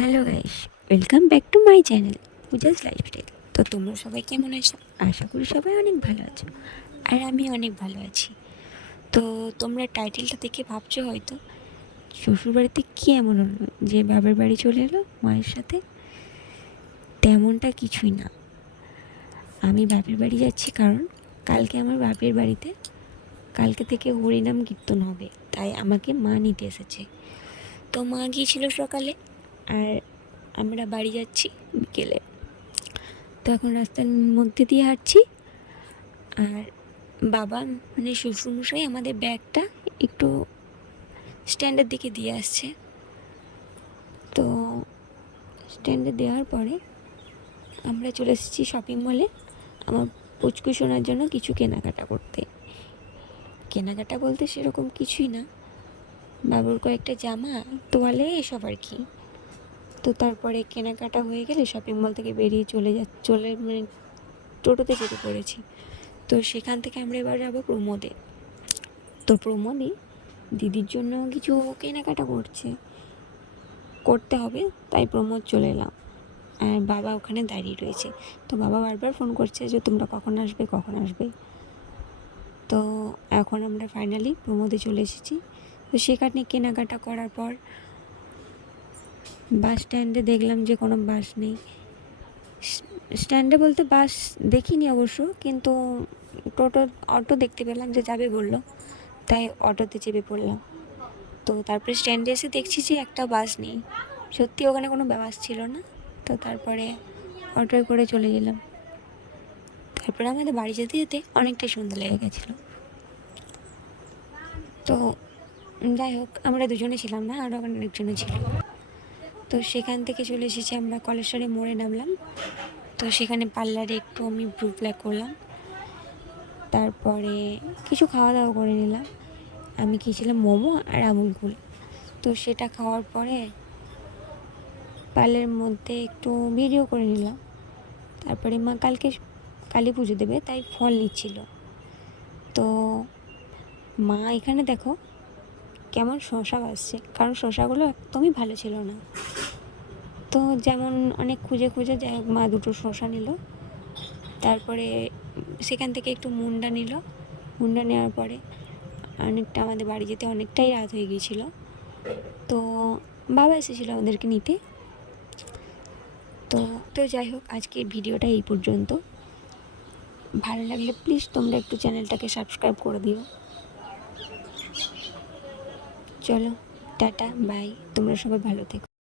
Hello guys welcome back to my channel Puja's lifestyle তো তোমরা সবাই কেমন আছো? আশা করি সবাই অনেক ভালো আছো, আর আমি অনেক ভালো আছি। তো তোমরা টাইটেলটা দেখে ভাবছ হয়তো, শ্বশুরবাড়িতে কী এমন হলো? যে বাবার বাড়ি চলে এলো মায়ের সাথে? তেমনটা কিছুই না। আমি বাপের বাড়ি যাচ্ছি কারণ কালকে আমার বাপের বাড়িতে, কালকে থেকে হরিনাম কীর্তন হবে, তাই আমাকে মা নিতে এসেছে। তো মা গিয়েছিল সকালে আর আমরা বাড়ি যাচ্ছি বিকেলে। তো এখন রাস্তার মধ্যে দিয়ে হাঁটছি। আর বাবা মানে শ্বশুরমশাই আমাদের ব্যাগটা একটু স্ট্যান্ডের দিকে দিয়ে আসছে। তো স্ট্যান্ডে দেওয়ার পরে আমরা চলে এসেছি শপিং মলে আমার পুচকু শোনার জন্য কিছু কেনাকাটা করতে। কেনাকাটা বলতে সেরকম কিছুই না। বাবুর কয়েকটা জামা, তোয়ালে এসব আর কি। তো তারপরে কেনাকাটা হয়ে গেলে শপিং মল থেকে বেরিয়ে চলে যা, চলে মানে টোটোতে চেপে পড়েছি তো সেখান থেকে আমরা এবার যাব প্রমোদে। তো প্রমোদে দিদির জন্য কিছু কেনাকাটা করছে। করতে হবে, তাই প্রমোদ চলে এলাম। আর বাবা ওখানে দাঁড়িয়ে রয়েছে। তো বাবা বারবার ফোন করছে যে তোমরা কখন আসবে কখন আসবে। তো এখন আমরা ফাইনালি প্রমোদে চলে এসেছি। তো সেখানে কেনাকাটা করার পর বাস স্ট্যান্ডে দেখলাম যে কোনো বাস নেই। স্ট্যান্ডে বলতে বাস দেখিনি অবশ্য, কিন্তু টোটো, অটো দেখতে পেলাম যে যাবে বলল, তাই অটোতে চেপে পড়লাম। তো তারপরে স্ট্যান্ডে এসে দেখছি যে একটা বাস নেই। সত্যি ওখানে কোনো বাস ছিল না, তো তারপরে অটোয় করে চলে গেলাম। তারপরে আমাদের বাড়ি যেতে যেতে অনেকটাই সুন্দর লেগে গেছিল। তো যাই হোক, আমরা দুজনে ছিলাম না আরও অনেকজনে ছিল। তো সেখান থেকে চলে এসেছি আমরা কলেশ্বরে মোড়ে নামলাম। তো সেখানে পার্লারে একটু আমি ব্রু প্ল্যাক করলাম। তারপরে কিছু খাওয়া দাওয়া করে নিলাম। আমি খেয়েছিলাম মোমো আর আমুল কুল। তো সেটা খাওয়ার পরে পার্লারের মধ্যে একটু ভিডিও করে নিলাম। তারপরে মা কালকে কালী পুজো দেবে, তাই ফল নিচ্ছিল। তো মা এখানে দেখো কেমন শসা আসছে কারণ শসাগুলো একদমই ভালো ছিল না। তো যেমন অনেক খুঁজে খুঁজে যাই হোক মা দুটো শসা নিল। তারপরে সেখান থেকে একটু মুন্ডা নিল। মুন্ডা নেওয়ার পরে অনেকটা আমাদের বাড়ি যেতে অনেকটাই রাত হয়ে গিয়েছিল। তো বাবা এসেছিল আমাদেরকে নিতে। তো তো যাই হোক, আজকের ভিডিওটা এই পর্যন্ত। ভালো লাগলে প্লিজ তোমরা একটু চ্যানেলটাকে সাবস্ক্রাইব করে দিও। চলো টাটা বাই তোমরা সবাই ভালো থেকো।